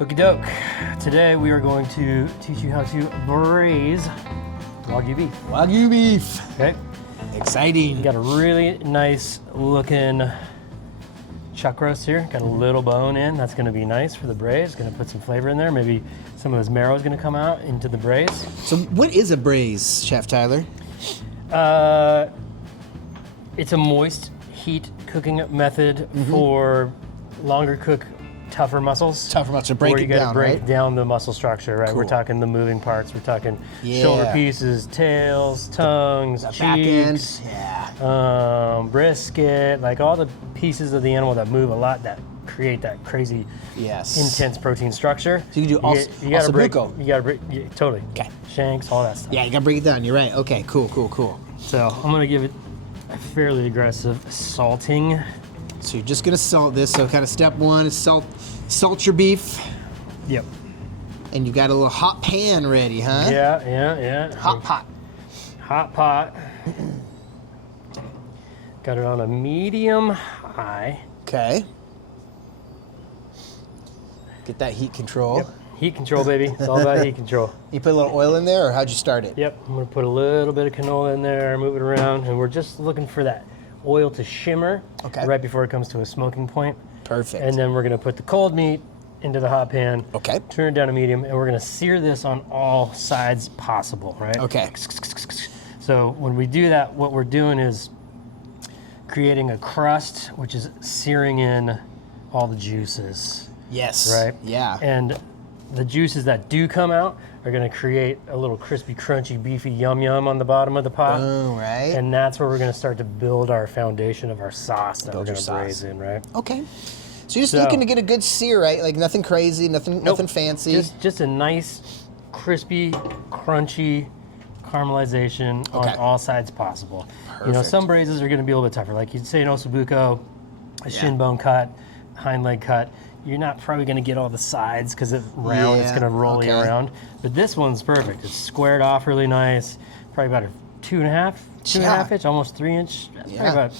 Okie doke. Today we are going to teach you how to braise Wagyu beef. Wagyu beef. Okay. Exciting. We got a really nice looking chuck roast here. Got a little bone in. That's going to be nice for the braise. Going to put some flavor in there. Maybe some of this marrow is going to come out into the braise. So what is a braise, Chef Tyler? It's a moist heat cooking method for longer cook, tougher muscles. Tougher muscles, to break where it you gotta down, break right? down the muscle structure, right? Cool. We're talking the moving parts. We're talking Yeah. shoulder pieces, tails, tongues, The back end. cheeks, brisket, like all the pieces of the animal that move a lot that create that crazy, Yes. intense protein structure. So you can do you gotta break. ossobuco. You gotta break. Yeah, totally. Okay. Shanks, all that stuff. Yeah, you gotta break it down. You're right. Okay, cool. So I'm gonna give it a fairly aggressive salting. So you're just gonna salt this. So kind of step one is salt your beef. Yep. And you got a little hot pan ready, huh? Yeah. Hot pot. Hot pot. Got it on a medium high. Okay. Get that heat control. Yep. Heat control, baby. It's all about heat control. You put a little oil in there, or how'd you start it? Yep. I'm gonna put a little bit of canola in there, move it around, and we're just looking for that oil to shimmer right before it comes to a smoking point. Perfect. And then we're gonna put the cold meat into the hot pan. Okay. Turn it down to medium, and we're gonna sear this on all sides possible, right? Okay. So when we do that, what we're doing is creating a crust, which is searing in all the juices. Yes. Right? Yeah. And the juices that do come out are gonna create a little crispy, crunchy, beefy yum yum on the bottom of the pot. Oh, right. And that's where we're gonna start to build our foundation of our sauce that Build we're your gonna sauce. braise in, right? Okay. So you're just looking to get a good sear, right? Like nothing crazy, nothing fancy. Just a nice, crispy, crunchy caramelization on all sides possible. You know, Perfect. some braises are gonna be a little bit tougher. Like you'd say an ossobuco, a shin bone cut, hind leg cut. You're not probably gonna get all the sides because it's round, it's gonna roll you around. But this one's perfect. It's squared off really nice. Probably about a two and a half inch, almost 3 inch. That's probably about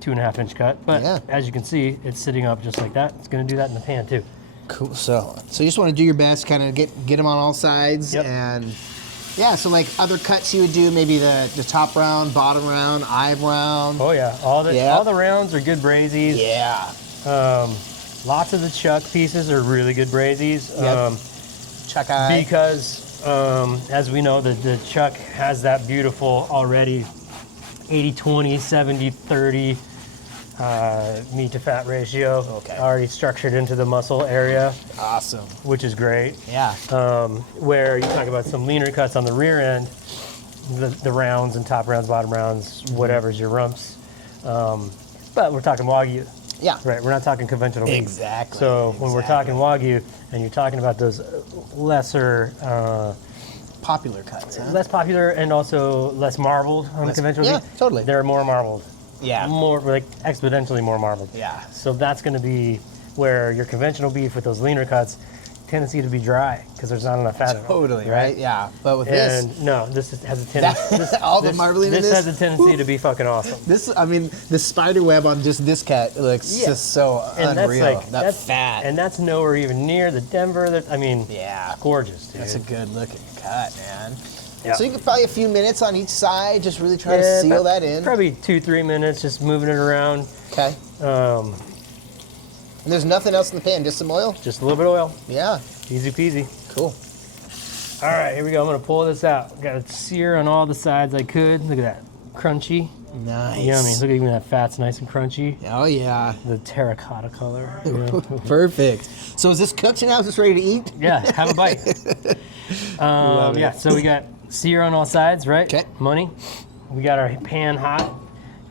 2.5 inch cut. But as you can see, it's sitting up just like that. It's gonna do that in the pan too. Cool. So you just want to do your best, kind of get them on all sides, and so like other cuts you would do, maybe the top round, bottom round, eye round. Oh yeah, all the rounds are good braisies. Yeah. Lots of the chuck pieces are really good braisies. Chuck eye. Because as we know, the chuck has that beautiful already 80-20, 70-30 meat to fat ratio already structured into the muscle area. Awesome. Which is great. Yeah. Where you talk about some leaner cuts on the rear end, the rounds and top rounds, bottom rounds, whatever's your rumps. But we're talking Wagyu. Yeah. Right, we're not talking conventional beef. Exactly. So when we're talking Wagyu and you're talking about those lesser, popular cuts, huh? less popular and also less marbled on the conventional beef. Yeah, totally. They're more marbled. Yeah. More, like exponentially more marbled. Yeah. So that's going to be where your conventional beef with those leaner cuts tendency to be dry because there's not enough fat in it. Totally, right? Yeah. But with this. Has a tendency. All the marbling in this? This has a tendency to be fucking awesome. The spider web on just this cat looks just so unreal. That's fat. And that's nowhere even near the Denver. Gorgeous, dude. That's a good looking cut, man. Yeah. So you could probably a few minutes on each side, just really try to seal that in. Probably 2-3 minutes, just moving it around. Okay. And there's nothing else in the pan, just some oil? Just a little bit of oil. Yeah. Easy peasy. Cool. All right, here we go. I'm gonna pull this out. Got it sear on all the sides I could. Look at that, crunchy. Nice. Yummy. Look at even that fat's nice and crunchy. Oh yeah. The terracotta color. Perfect. So is this cooked now? Is this ready to eat? Yeah, have a bite. So we got sear on all sides, right? Okay. Money. We got our pan hot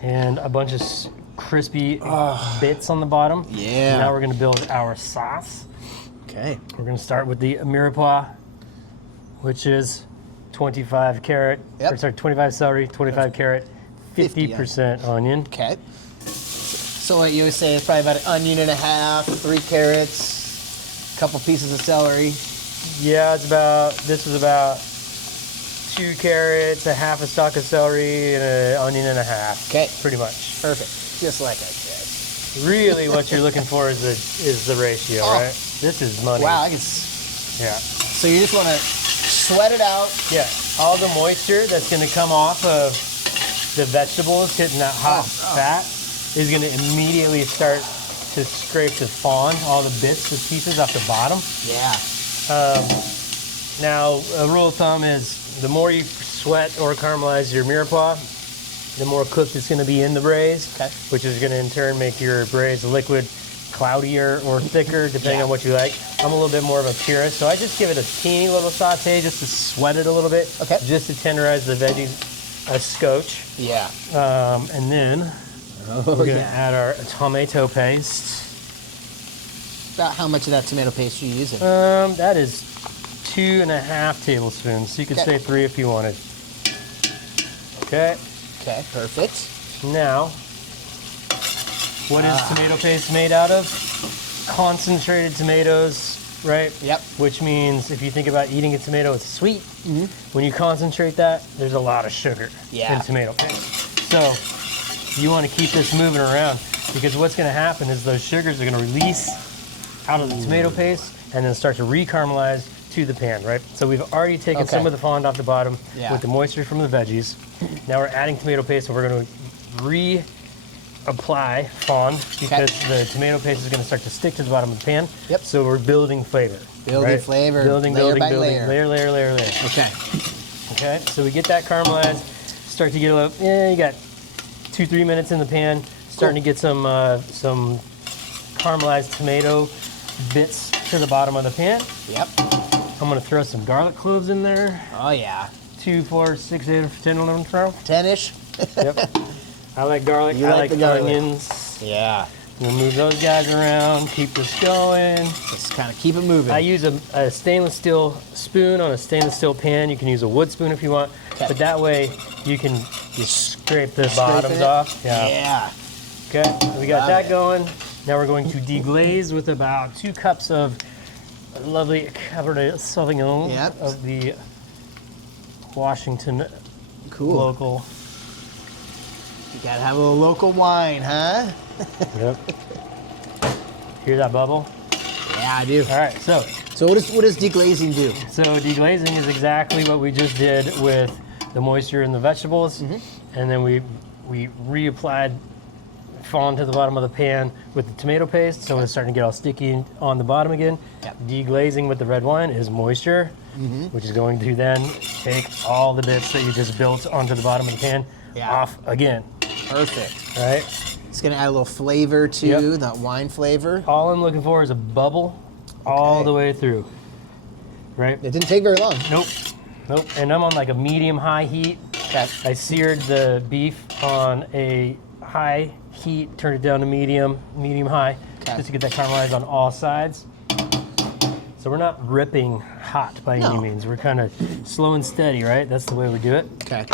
and a bunch of crispy bits on the bottom. Yeah. Now we're gonna build our sauce. Okay. We're gonna start with the mirepoix, which is 25 carrot, 25 celery, 25 carrot, 50% onion. Okay. So what you always say is probably about an onion and a half, 3 carrots, a couple pieces of celery. Yeah, this is about 2 carrots, a half a stalk of celery, and an onion and a half. Okay. Pretty much. Perfect. Just like I said. Really what you're looking for is the ratio, right? This is money. Wow, Yeah. So you just want to sweat it out. Yeah. All the moisture that's going to come off of the vegetables hitting that hot fat is going to immediately start to scrape the fond, all the bits, the pieces off the bottom. Yeah. Now, a rule of thumb is the more you sweat or caramelize your mirepoix, the more cooked it's going to be in the braise, which is going to in turn make your braise liquid cloudier or thicker, depending on what you like. I'm a little bit more of a purist, so I just give it a teeny little saute just to sweat it a little bit, just to tenderize the veggies a scotch. Yeah. And then we're going to add our tomato paste. About how much of that tomato paste are you using? That is 2.5 tablespoons. So you could say 3 if you wanted. Okay. Okay, perfect. Now, what is tomato paste made out of? Concentrated tomatoes, right? Yep. Which means if you think about eating a tomato, it's sweet. When you concentrate that, there's a lot of sugar in tomato paste. So you want to keep this moving around because what's going to happen is those sugars are going to release out of the tomato paste and then start to re-caramelize to the pan, right? So we've already taken some of the fond off the bottom with the moisture from the veggies. Now we're adding tomato paste and we're going to reapply fond because the tomato paste is going to start to stick to the bottom of the pan. So we're building flavor. Building flavor. Building. Layer. Layer. Okay. Okay, so we get that caramelized, start to get a little, you got 2-3 minutes in the pan, starting to get some caramelized tomato bits to the bottom of the pan. Yep. I'm gonna throw some garlic cloves in there. Oh yeah. 2, 4, 6, 8, 10, 11, 12. 10-ish. Yep. I like garlic. You I like like the garlic. onions. Yeah. We'll move those guys around, keep this going. Just kind of keep it moving. I use a stainless steel spoon on a stainless steel pan. You can use a wood spoon if you want, but that way you can just scrape the bottoms off. Yeah. Okay, we got that going. Now we're going to deglaze with about 2 cups of lovely Cabernet Sauvignon of the Washington local. You gotta have a little local wine, huh? Yep. Hear that bubble? Yeah, I do. All right, so what does deglazing do? So deglazing is exactly what we just did with the moisture in the vegetables, and then we reapplied fond to the bottom of the pan with the tomato paste, so it's starting to get all sticky on the bottom again. Deglazing with the red wine is moisture, which is going to then take all the bits that you just built onto the bottom of the pan off again. Perfect. Right? It's gonna add a little flavor too, that wine flavor. All I'm looking for is a bubble all the way through. Right? It didn't take very long. Nope. And I'm on like a medium-high heat. I seared the beef on a high heat, turned it down to medium-high, just to get that caramelized on all sides. So we're not ripping hot by any means. We're kind of slow and steady, right? That's the way we do it. Okay.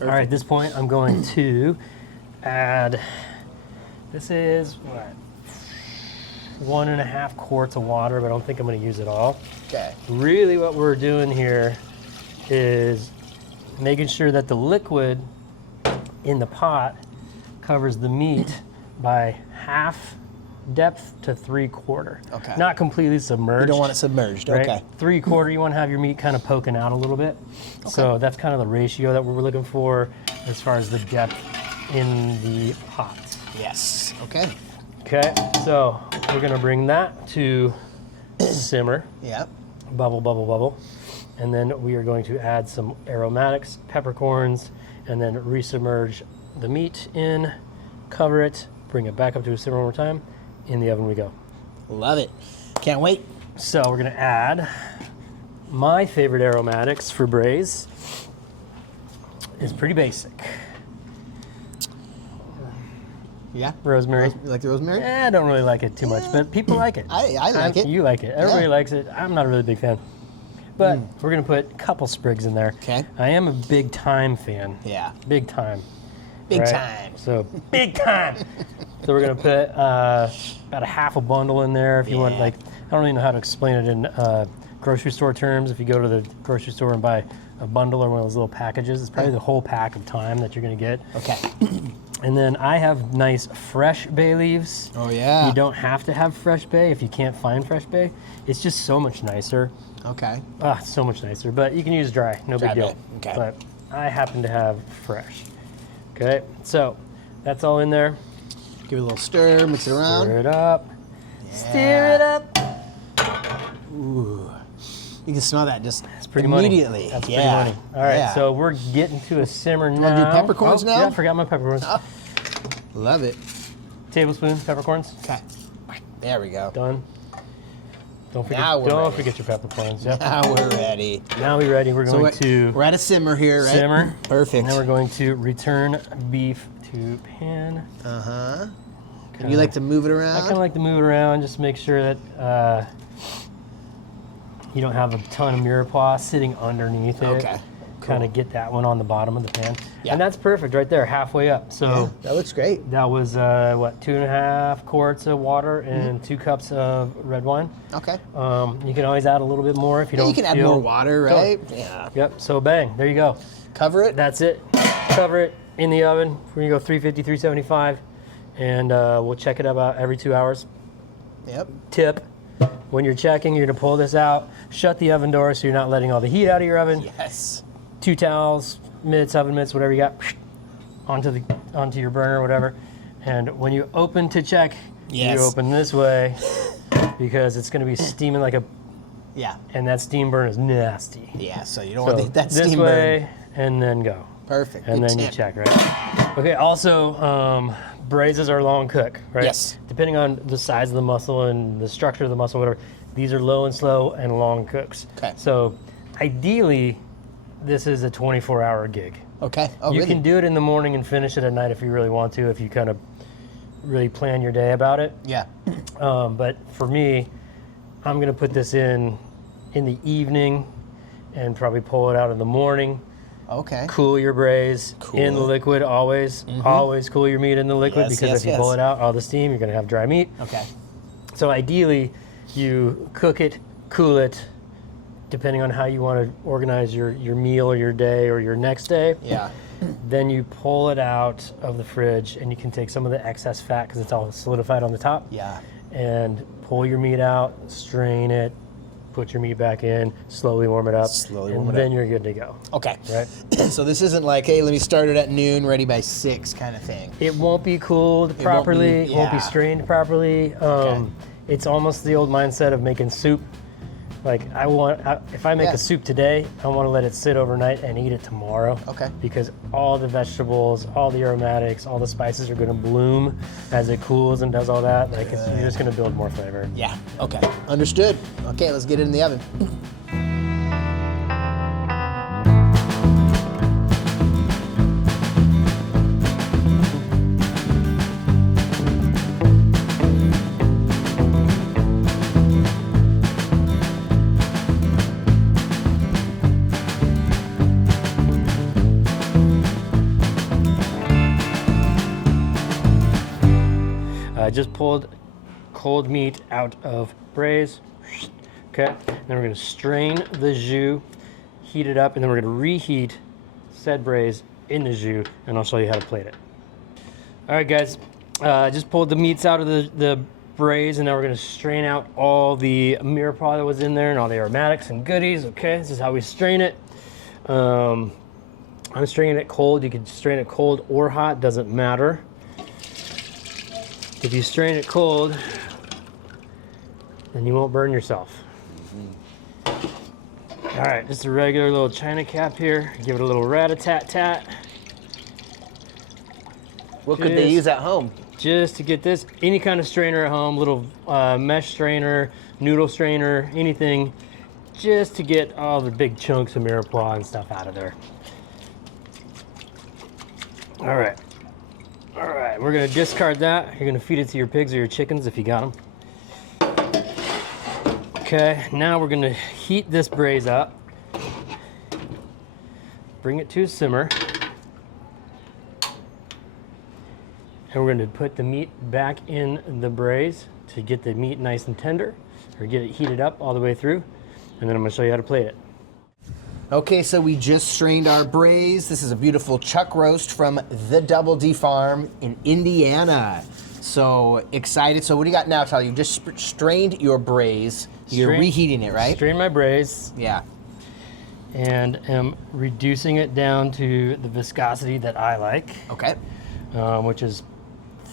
All right, at this point, I'm going to add, this is, what, 1.5 quarts of water, but I don't think I'm going to use it all. Okay. Really what we're doing here is making sure that the liquid in the pot covers the meat by half depth to 3/4. Okay. Not completely submerged. You don't want it submerged. Right? Okay. 3/4, you want to have your meat kind of poking out a little bit. Okay. So that's kind of the ratio that we're looking for as far as the depth in the pot. Yes. Okay. Okay, so we're gonna bring that to simmer. Yep. Bubble, bubble, bubble. And then we are going to add some aromatics, peppercorns, and then resubmerge the meat in, cover it, bring it back up to a simmer one more time. In the oven we go. Love it. Can't wait. So we're gonna add my favorite aromatics for braise. It's pretty basic. Yeah. Rosemary. You like the rosemary? I don't really like it too much, but people like it. I like it. You like it. Everybody likes it. I'm not a really big fan. But we're gonna put a couple sprigs in there. Okay. I am a big thyme fan. Yeah. Big thyme. Big time. So big time. So we're gonna put about a half a bundle in there if you want like don't really know how to explain it in grocery store terms. If you go to the grocery store and buy a bundle or one of those little packages, it's probably the whole pack of thyme that you're gonna get. Okay. And then I have nice fresh bay leaves. Oh yeah. You don't have to have fresh bay if you can't find fresh bay. It's just so much nicer. Okay. It's so much nicer, but you can use dry, no big deal. Okay. But I happen to have fresh. Okay, so that's all in there. Give it a little stir, mix it around. Stir it up. Yeah. Stir it up. Ooh. You can smell that just Pretty immediately. Money. That's yeah. pretty money. All right, Yeah. so we're getting to a simmer now. wanna do peppercorns now? Yeah, I forgot my peppercorns. Oh, love it. Tablespoon peppercorns. Okay. There we go. Done. Don't forget. Now we're Don't ready. forget your peppercorns. Yep. Now we're ready. Now we're ready. We're going to We're at a simmer here, right? simmer. Perfect. And then we're going to return beef to pan. Uh-huh. And you like to move it around? I kind of like to move it around, just make sure that you don't have a ton of mirepoix sitting underneath it. Okay. Kind of get that one on the bottom of the pan. Yeah. And that's perfect right there, halfway up. So Yeah, that looks great. that was, what, 2.5 quarts of water and 2 cups of red wine. Okay. You can always add a little bit more if you Yeah, don't you can add feel- more water, right? Yeah. Yep, so bang, there you go. Cover it. That's it. Cover it in the oven. We're gonna go 350, 375, and we'll check it about every 2 hours. Yep. Tip, when you're checking, you're gonna pull this out, shut the oven door so you're not letting all the heat out of your oven. Yes. 2 towels, mitts, oven mitts, whatever you got, onto your burner, whatever. And when you open to check, Yes. you open this way because it's gonna be steaming like a, Yeah. and that steam burn is nasty. Yeah, so you don't So want that this steam way, burn. and then go. Perfect. And Good then you tip. check, right? Okay, also, braises are long cook, right? Yes. Depending on the size of the muscle and the structure of the muscle, whatever, these are low and slow and long cooks. Okay. So ideally, this is a 24-hour gig. Okay. Oh, You really? can do it in the morning and finish it at night if you really want to, if you kind of really plan your day about it. Yeah. But for me, I'm gonna put this in the evening and probably pull it out in the morning. Okay. Cool your braise in the Cool. liquid always. Always cool your meat in the liquid Yes, because yes, if you yes. pull it out, all the steam, you're gonna have dry meat. Okay. So ideally, you cook it, cool it, depending on how you want to organize your meal or your day or your next day. Yeah. Then you pull it out of the fridge and you can take some of the excess fat because it's all solidified on the top. Yeah. And pull your meat out, strain it, put your meat back in, slowly warm it up, Slowly and warm it then up. you're good to go. Okay. Right? So this isn't like, hey, let me start it at noon, ready by 6 kind of thing. It won't be cooled properly. It won't be yeah. strained properly. It's almost the old mindset of making soup. Like if I make Yeah. a soup today, I want to let it sit overnight and eat it tomorrow. Okay. Because all the vegetables, all the aromatics, all the spices are going to bloom as it cools and does all that. Like you're just going to build more flavor. Yeah. Okay. Understood. Okay, let's get it in the oven. I just pulled cold meat out of braise. Okay, then we're gonna strain the jus, heat it up, and then we're gonna reheat said braise in the jus, and I'll show you how to plate it. All right, guys, I just pulled the meats out of the braise, and now we're gonna strain out all the mirepoix that was in there and all the aromatics and goodies. Okay, this is how we strain it. I'm straining it cold. You can strain it cold or hot, doesn't matter. If you strain it cold, then you won't burn yourself. All right, just a regular little china cap here. Give it a little rat-a-tat-tat. What could they Just- use at home? Just to get this, any kind of strainer at home, little mesh strainer, noodle strainer, anything, just to get all the big chunks of mirepoix and stuff out of there. All right. All right, we're gonna discard that. You're gonna feed it to your pigs or your chickens if you got them. Okay, now we're gonna heat this braise up. Bring it to a simmer. And we're gonna put the meat back in the braise to get the meat nice and tender. or get it heated up all the way through, and then I'm gonna show you how to plate it. Okay, so we just strained our braise. This is a beautiful chuck roast from the Double D Farm in Indiana. So excited. So what do you got now, Tyler? You just strained your braise. You're reheating it, right? Strain my braise. Yeah. And am reducing it down to the viscosity that I like. Okay. Which is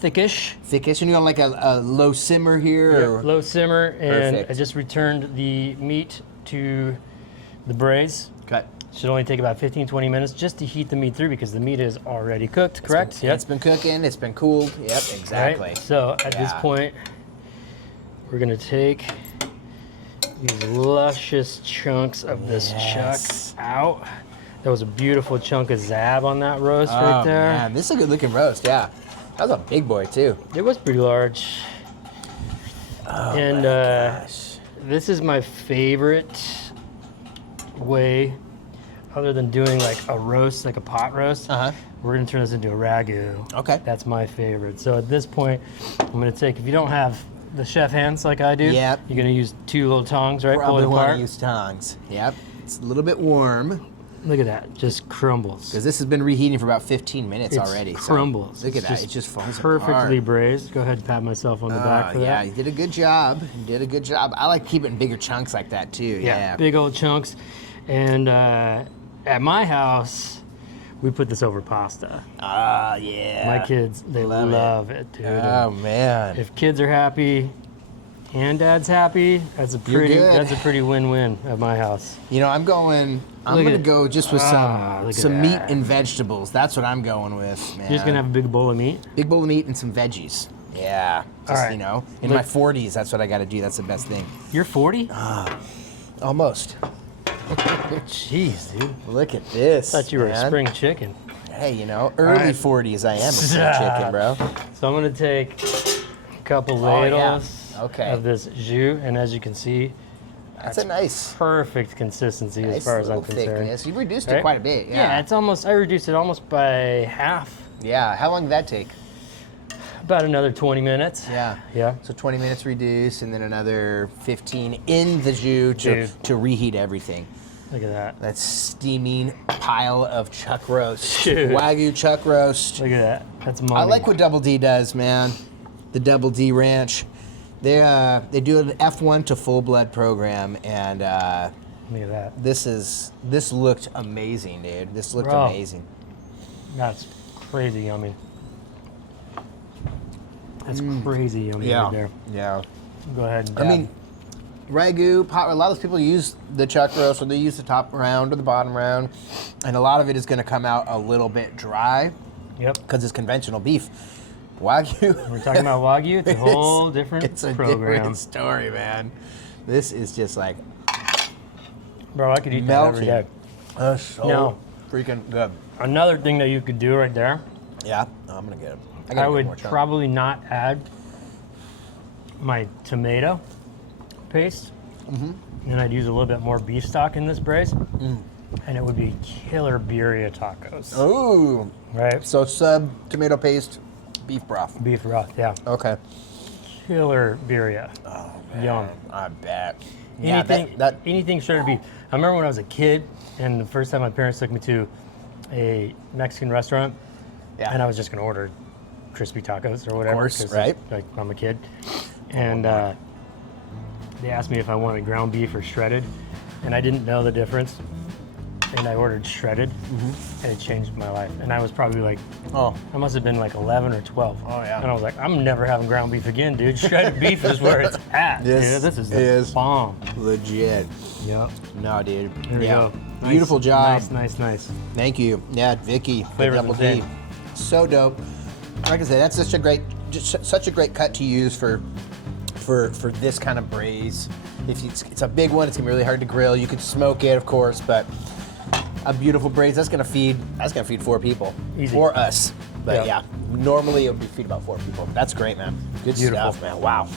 thickish. Thickish, and you want like a low simmer here? Yep, Or? low simmer, and Perfect. I just returned the meat to the braise. Okay. Should only take about 15-20 minutes just to heat the meat through because the meat is already cooked, correct? It's been cooking, it's been cooled. Yep, exactly. Right? So at this point, we're gonna take these luscious chunks of this chuck out. That was a beautiful chunk of zab on that roast right there. Man, this is a good looking roast, yeah. That was a big boy too. It was pretty large. And this is my favorite way, other than doing like a roast, like a pot roast. We're gonna turn this into a ragu. Okay. That's my favorite. So at this point, I'm gonna take, if you don't have the chef hands like I do, Yep. you're gonna use 2 little tongs, right? Probably Pull it want apart. to use tongs. Yep. It's a little bit warm Look at that, just crumbles. because this has been reheating for about 15 minutes It already. crumbles. So look at It's that. It just falls perfectly apart. braised. Go ahead and pat myself on the back for Yeah, that. you did a good job. You did a good job. I like keeping bigger chunks like that too. Yeah. Big old chunks. And at my house, we put this over pasta. Ah, yeah. My kids, they love it, dude. Oh man. If kids are happy and dad's happy, that's a You're good. pretty win-win at my house. You know, I'm Look gonna at- go just with look at some meat that. and vegetables. That's what I'm going with, man. You're just gonna have a big bowl of meat. big bowl of meat and some veggies. Yeah. Just, All right. you know, in Look- my 40s, that's what I got to do. That's the best thing. You're 40? Almost. Jeez, dude. Look at this. Thought you were a man. spring chicken. Hey, you know, early right. 40s, I am a spring chicken, bro. So I'm gonna take a couple Oh, yeah. ladles Okay. of this jus, and as you can see, That's a nice, perfect consistency as far as I'm concerned. thickness. You reduced it Right? quite a bit. Yeah, Yeah. it's almost, I reduced it almost by half. Yeah. How long did that take? About another 20 minutes. Yeah. Yeah. So 20 minutes reduced, and then another 15 in the jus Dude. to reheat everything. Look at that. That steaming pile of chuck roast. Dude. Wagyu chuck roast. Look at that. That's money. I like what Double D does, man. The Double D Ranch. They do an F1 to full blood program, and Look at that. this looked amazing, dude. This looked Bro. amazing. That's crazy yummy. That's crazy yummy right there. Yeah. Go ahead and I mean, ragu, a lot of people use the chuck roast, or they use the top round or the bottom round, and a lot of it is going to come out a little bit dry yep. because it's conventional beef. Wagyu. We're talking about Wagyu. It's a whole different It's a program. different story, man. This is just like Bro, I could eat that melting. every day. So No. freaking good. Another thing that you could do right there, Yeah, I'm gonna get it. I would probably not add my tomato paste. And I'd use a little bit more beef stock in this braise. And it would be killer birria tacos. Ooh. Right? So sub tomato paste, beef broth. Beef broth, yeah. Okay. Killer birria. Oh Yum. I bet. Anything, Yeah, that anything shredded beef. I remember when I was a kid, and the first time my parents took me to a Mexican restaurant, yeah. and I was just gonna order crispy tacos or whatever. course, 'cause, right. Like I'm a kid, and they asked me if I wanted ground beef or shredded, and I didn't know the difference, and I ordered shredded, and it changed my life. And I was probably like, Oh. I must have been like 11 or 12. Oh, yeah. And I was like, I'm never having ground beef again, dude. Shredded beef is where it's at. This dude. This is the is bomb. Legit. Yep. No, dude. There we yeah. go. Nice, Beautiful job. Nice. Thank you. Yeah, Vicky. Flavors Double D. insane. So dope. Like I said, that's such a great cut to use for this kind of braise. If it's a big one, it's gonna be really hard to grill. You could smoke it, of course, but a beautiful braise that's gonna feed 4 people. Easy. Or us. But Yeah. yeah, normally it would feed about 4 people. That's great, man. Good Beautiful. stuff, man. Wow.